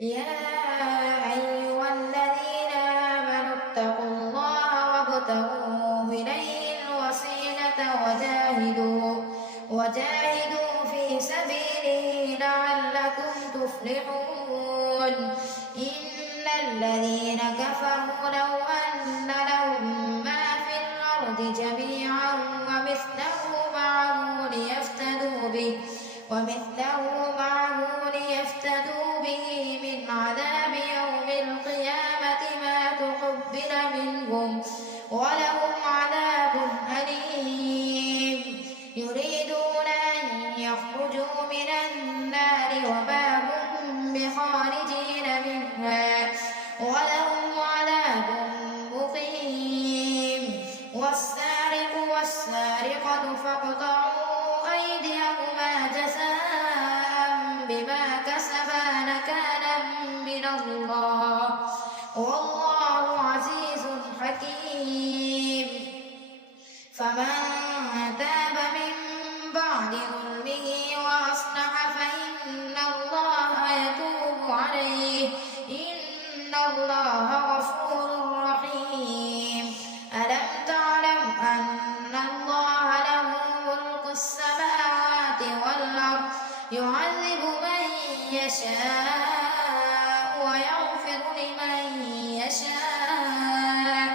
يا أيها الذين آمنوا اتقوا الله وابتغوا إليه الوسيلة وجاهدوا في سبيله لعلكم تفلحون. إن الذين كفروا لو أن لهم ما في الأرض جميعا ومثله به من عذاب يوم القيامة ما تقبل منهم ولهم عذاب أليم. يريدون أن يخرجوا من النار وما هم بخارجين منها ولهم عذاب مقيم. والسارق والسارقة فاقطعوا أيديهما جزاء بما كسبا نكالا من الله والله عزيز حكيم. فمن تاب من بعد ظلمه وأصلح فإن الله يتوب عليه إن الله غفور رحيم. ألم تعلم أن الله له ملك السماوات والأرض يعذب من يشاء ويغفر لمن يشاء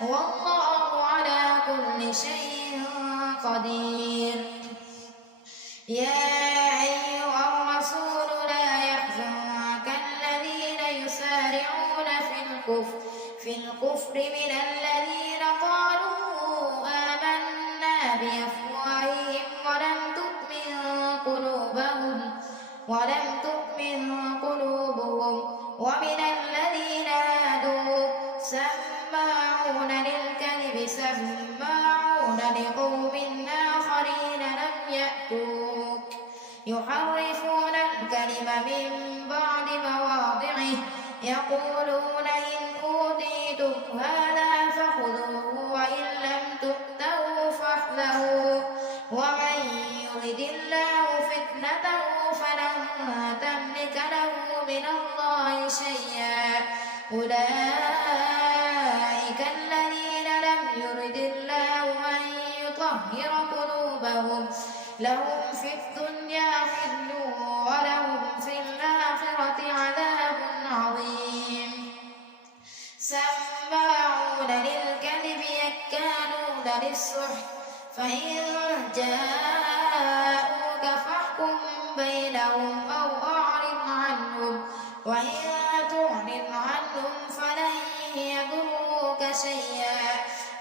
والله على كل شيء قدير. يا أيها الرسول لا يحزنك الذين يسارعون في الكفر من الذين قالوا آمنا بأفواههم ولم تؤمن قلوبهم ومن الذين هادوا سماعون للكذب سماعون لقوم آخرين لم يأتوك يحرفون الكلم من بعد مواضعه يقولون إن أوتيتم هذا فخذوه وإن لم تؤتوه فاحذروا ومن يرد الله فتنته فلن تملك له من الله شيئا. أولئك الذين لم يرد الله أن يطهر قلوبهم لهم في الدنيا خزي ولهم في الآخرة عذاب عظيم. سماعون للكذب يكالون للسحت فإن جاءوك فاحكم بينهم أو أعرض عنهم وإن تعرض عنهم فلن يضروك شيئا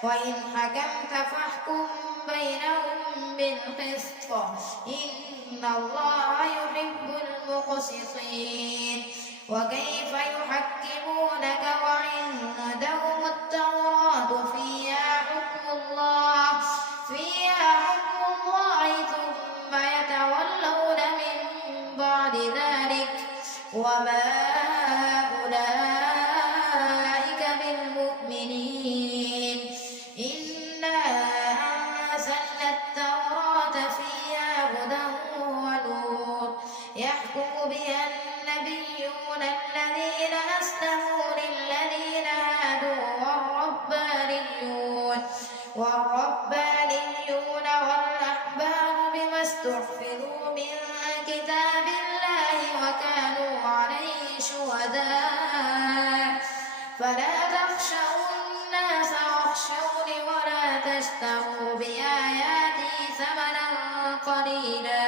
وإن حكمت فاحكم بينهم بالقسط إن الله يحب المقسطين. وكيف يحكمونك وعندهم التوراة فيها حكم الله ثم يتولون من بعد ذلك وما أولئك بالمؤمنين. إنا أنزلنا التوراة فيها هدى ونور يحكم بها النبيون الذين أسلموا للذين هادوا والربانيون والأحبار بما استحفظوا من كتاب الله وكانوا عليه شهداء. فلا تخشوا الناس واخشوني ولا تشتروا بآياتي ثمنا قليلا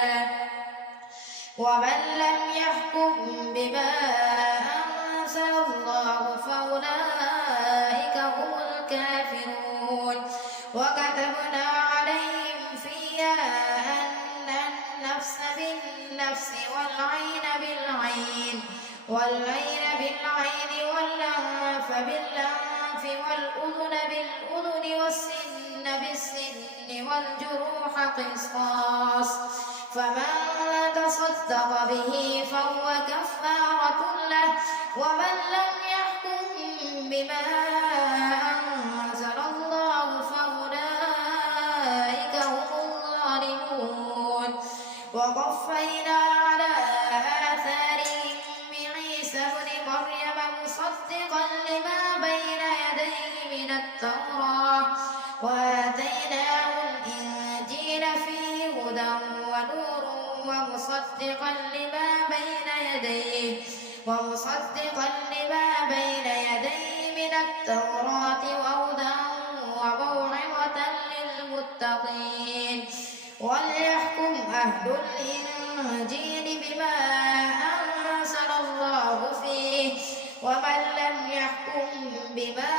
ومن لم يحكم بما أنزل الله فأولئك هم الكافرون. وكتبنا عليهم فيها أن النفس بالنفس والعين بالعين والأنف بالأنف والأذن بالأذن والسن بالسن والجروح قصاص فمن تصدق به فهو كفارة له ومن لم يحكم بما أنزل الله فأولئك هم الظالمون. وقفينا على آثارهم بعيسى ابن مصدقا لما بين يديه من التوراة وآتيناه الإنجيل فيه هدى ونور ومصدقا لما بين يديه من التوراة وهدى وموعظة للمتقين. وليحكم أهل الإنجيل بما أنزل الله فيه ومن لم يحكم بما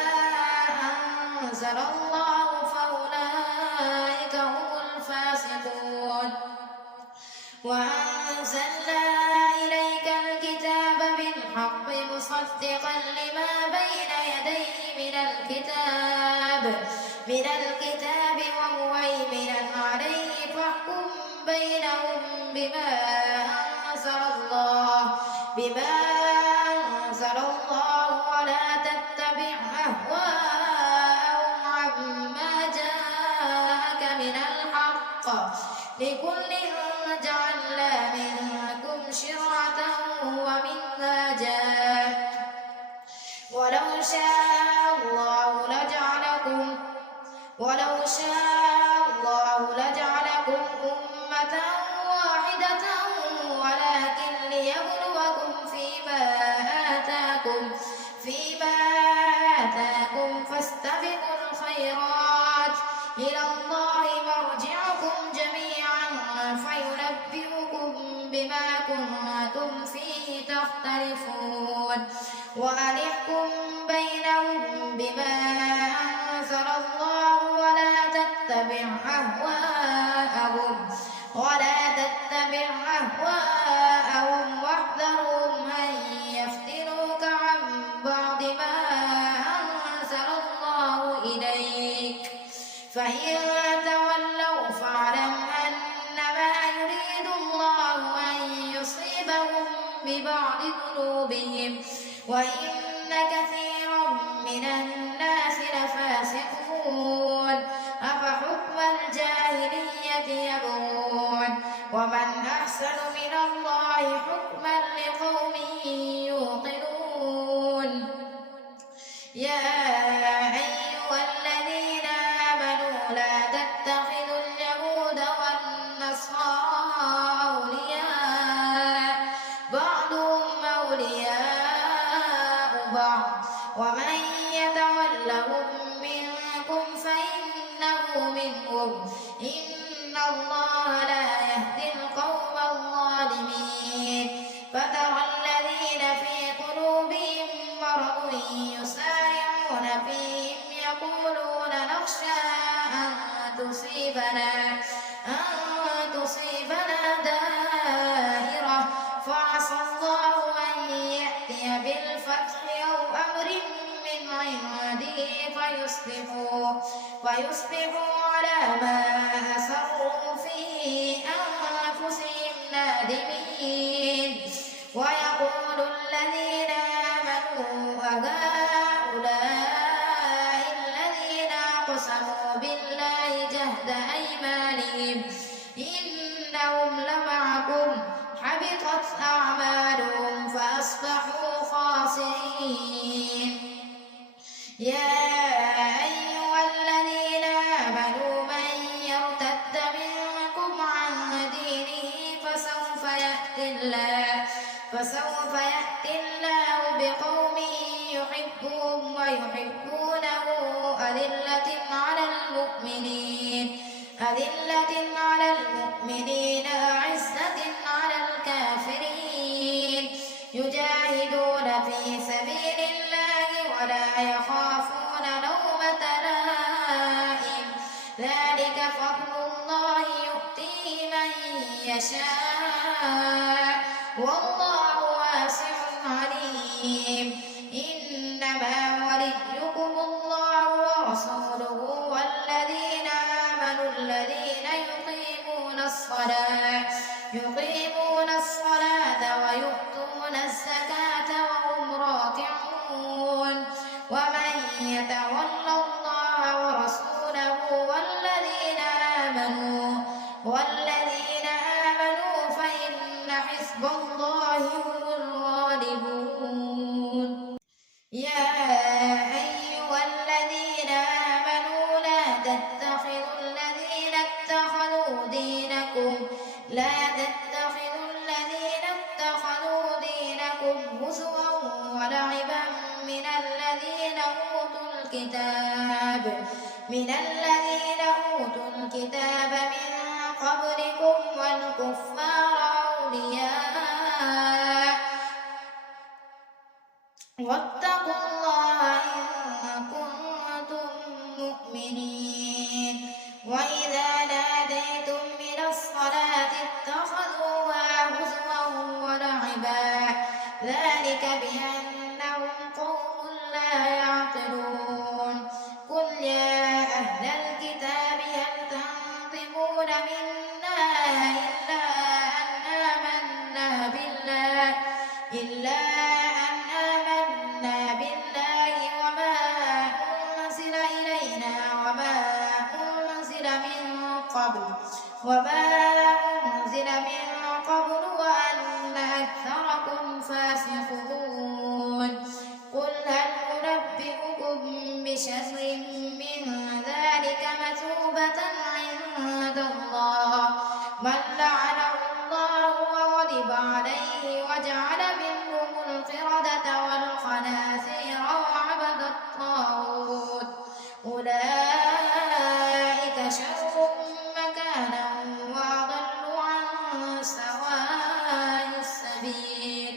أنزل الله فأولئك هم الفاسقون. وأنزلنا إليك الكتاب بالحق مصدقا لما بين يديه من الكتاب ومهيمنا عليه فاحكم بينهم بما أنزل الله ولا تتبع أهواءهم عما جاءك من الحق لكل جعلنا منكم شرعة ومنهاجا ولو شاء الله لجعلكم أمة واحدة ولكن ليبلوكم فيما آتاكم فاستبقوا الخيرات إلى الله مرجعكم جميعا فينبئكم بما كنتم فيه تختلفون. وأن احكم بينهم بما أنزل الله ولا تتبع أهواءهم واحذرهم أن يفتنوك عن بعض ما أنزل الله إليك فإن تولوا فاعلم أنما يريد الله أن يصيبهم ببعض ذنوبهم وإن كثيرا من الناس لفاسقون. أفحكم الجاهلية يبغون ومن أحسن من الله حكما لقوم يوقنون. يا أيها الذين آمنوا لا تتخذوا اليهود والنصارى أولياء بعضهم أولياء بعض ومن يتولهم منكم فإنه منهم إن الله لا يهدي القوم الظالمين. فترى الذين في قلوبهم مرض يسارعون فيهم يقولون نخشى أن تصيبنا دائرة فعسى الله أن يأتي بالفتح أو أمر من عنده فيصبحوا على ما أسروا في أنفسهم نادمين. ويقول الذين آمنوا أهؤلاء الذين أقسموا بالله جهد أيمانهم إنهم لمعكم حبطت أعمالهم فأصبحوا خاسرين. يا أيها الذين آمنوا من يرتد منكم عن دينه فسوف يأتي الله بقوم يحبهم ويحبونه أذلة على المؤمنين أعزة على الكافرين يجاهدون في سبيل الله ولا يخافون لومة لائم ذلك فضل الله يؤتيه من يشاء والله واسع عليم. إنما وليكم الله ورسوله والذين آمنوا الذين يقيمون الصلاة ويؤتون الزكاة وهم راكعون. ومن يتول الله ورسوله والذين آمنوا فإن حزب الله هم الغالبون. الكتاب من قبلكم والكفار أولياء واتقوا الله إن كنتم مؤمنين. وإذا ناديتم إلى الصلاة اتخذوها هزوا ولعبا ذلك بأنهم قوم لا يعقلون. قل يا أهل الكتاب هل تنقمون منا إلا أن آمنا بالله وما أنزل من قبل وأن أكثركم فاسقون. قل هل أنبئكم بشر من ذلك مثوبة عند الله من لعنه الله وغضب عليه وجعل منهم القردة والخنازير وعبد الطاغوت أولئك شر مكانا وأضل عن سواء السبيل.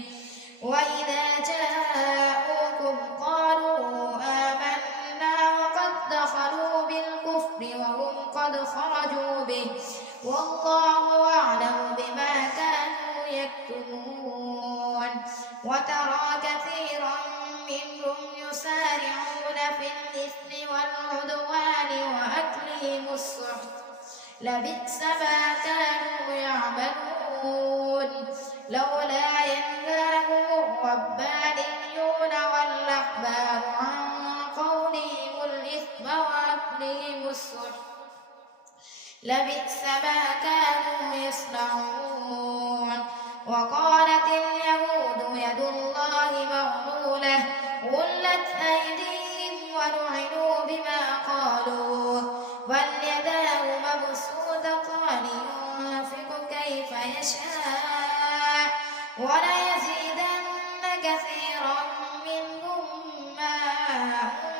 وإذا جاءوكم قالوا آمنا وقد دخلوا بالكفر وهم قد خرجوا به والله أعلم بما كانوا يكتمون. وترى كثيرا منهم يسارعون في الإثم والعدوان وأكلهم السحت لبئس ما كانوا يعملون. لولا ينهاهم الربانيون والأحبار عن قولهم الإثم وأكلهم السحت لبئس ما كانوا يصنعون. وقالت اليهود يد الله مغلولة غلت أيديهم ولعنوا بما قالوا بل يداه مبسوطتان ينفق كيف يشاء وليزيدن كثيرا منهم ما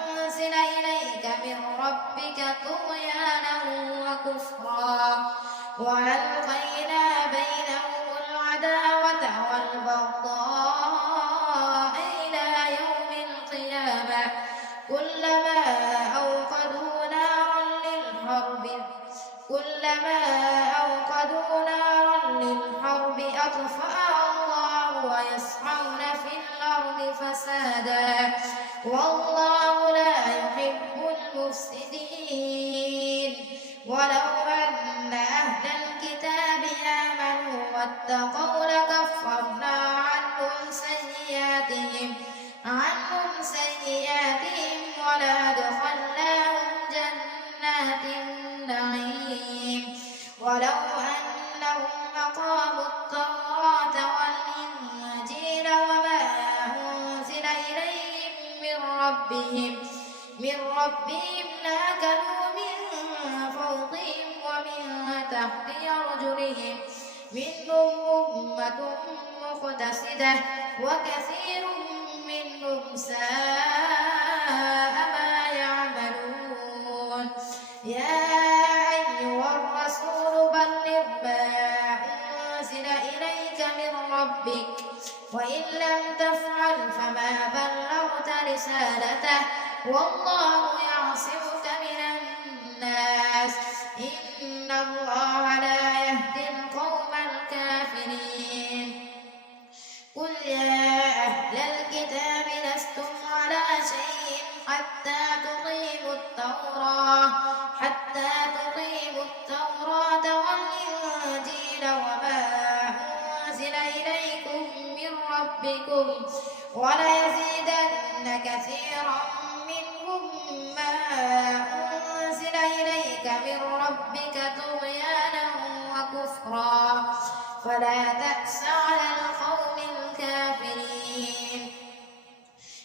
أنزل إليك من ربك طغيانا وكفرا وألقينا بينهم العداوة والبغضاء إلى يوم القيامة كلما أوقدوا نارا للحرب أطفأها الله ويسعون في الأرض فسادا والله لا يحب المفسدين. ولو أن أهل الكتاب آمنوا واتقوا لكفرنا عنهم سيئاتهم ولأدخلناهم جنات النعيم. ولو أنهم أقاموا التوراة والإنجيل وما أنزل إليهم من ربهم لأكلوا من فوقهم ومن تحت أرجلهم منهم أمة مقتصدة وكثير منهم ساء ما يعملون. يا أيها الرسول بلغ ما أنزل إليك من ربك وإن لم تفعل فما بلغت رسالته والله يعصمك من الناس إن الله لا يهدي القوم الكافرين. قل يا أهل الكتاب لستم على شيء حتى تقيموا التوراة والإنجيل وما أنزل إليكم من ربكم وليزيدن كثيرا منهم ما أنزل إليك من ربك طغيانا وكفرا فلا تأس على القوم الكافرين.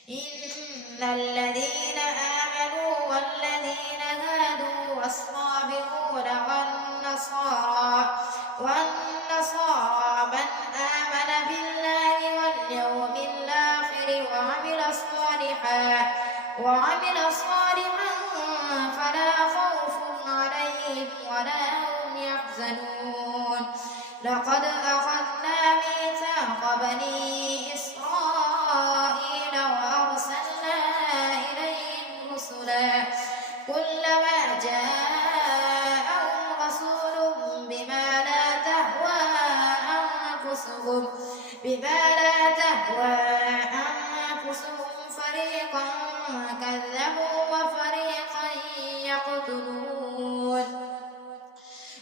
إن الذين آمنوا والذين هادوا والصابئون والنصارى من آمن بالله واليوم الآخر وعمل صالحا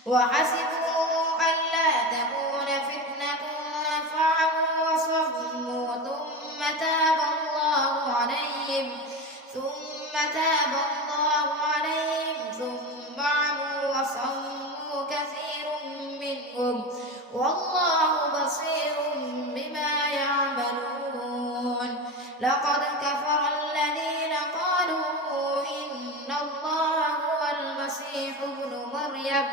وحسبوا ألا تكون فتنة فعموا وصموا ثم عموا وصموا كثير منهم والله بصير بما يعملون. لقد كفر الذين قالوا إن الله هو المسيح ابن مريم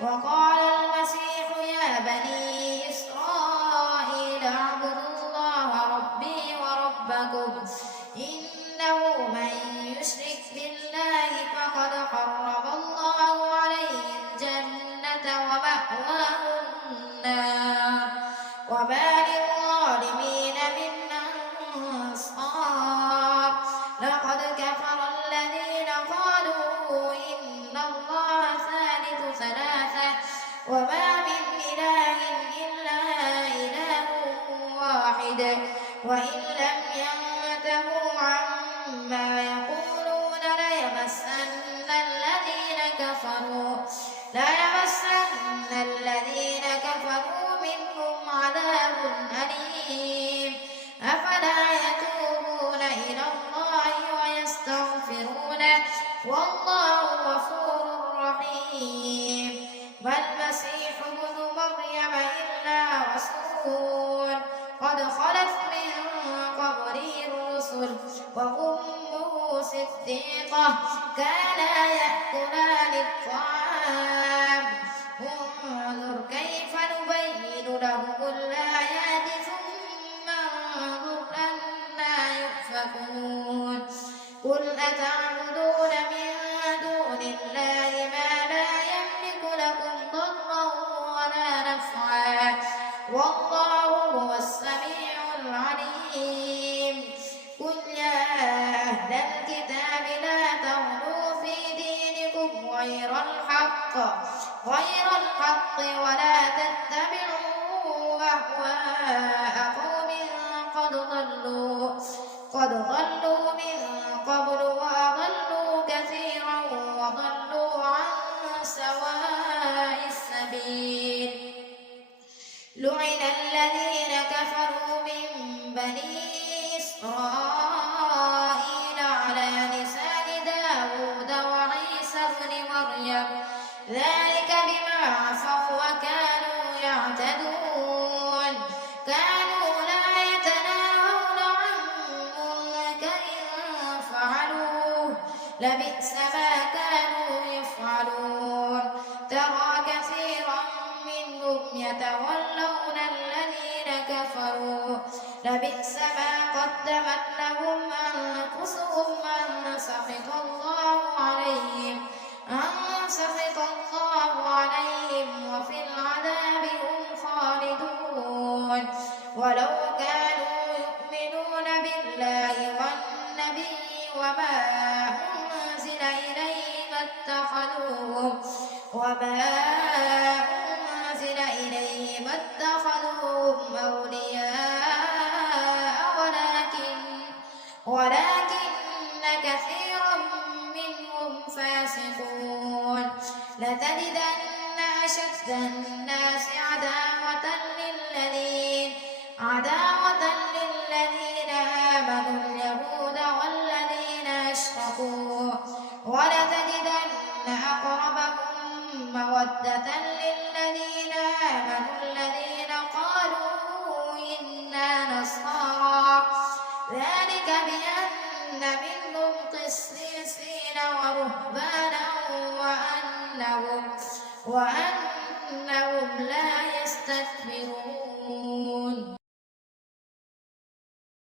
وقال المسيح يا بني إسرائيل اعبدوا الله ربي وربكم إنه من يشرك بالله فقد حرم الله عليه الجنة ومأواه النار وما للظالمين من أنصار. لقد كفر الذين قالوا إن الله ثالث ثلاثة وما من إله إلا إله واحد وإن لم ينتهوا عما يقولون ليمسن الذين كفروا منهم عذاب أليم. أفلا يتوبون إلى الله ويستغفرونه والله غفور رحيم. ما المسيح ابن مريم إلا رسول قد خلت من قبله الرسل وأمه صديقة كانا يأكلان الطعام انظر كيف نبين لهم الآيات ثم انظر أنى يؤفكون. قل أتعبدون من دون الله ما لا يملك لكم ضرا ولا نفعا والله هو السميع العليم. قل يا أهل الكتاب لا تغلوا في دينكم غير الحق ولا تتبعوا أهواء قوم قد ضلوا من قبل وأضلوا كثيرا وضلوا عن سواء السبيل. لعن الذين كفروا من بني إسرائيل على لسان داود وعيسى ابن مريم ذلك بما عصوا وكانوا يعتدون. كانوا لا يتناهون عن منكر فعلوه لبئس ما كانوا يفعلون. ترى كثيرا منهم يتولون الذين كفروا لبئس ما قدمت لهم أنفسهم أن سخط الله عليهم وفي العذاب هم خالدون. ولو كانوا يؤمنون بالله والنبي وما أنزل إليه ما اتخذوهم أولياء ولكن كثيرا منهم فاسقون. لتجدن أشد الناس عداوة للذين آمنوا اليهود والذين أشركوا ولتجدن أقربهم مودة للذين آمنوا الذين قالوا إنا نصارى ذلك بأن منهم قسيسين ورهبانا وأنهم لا يستكبرون.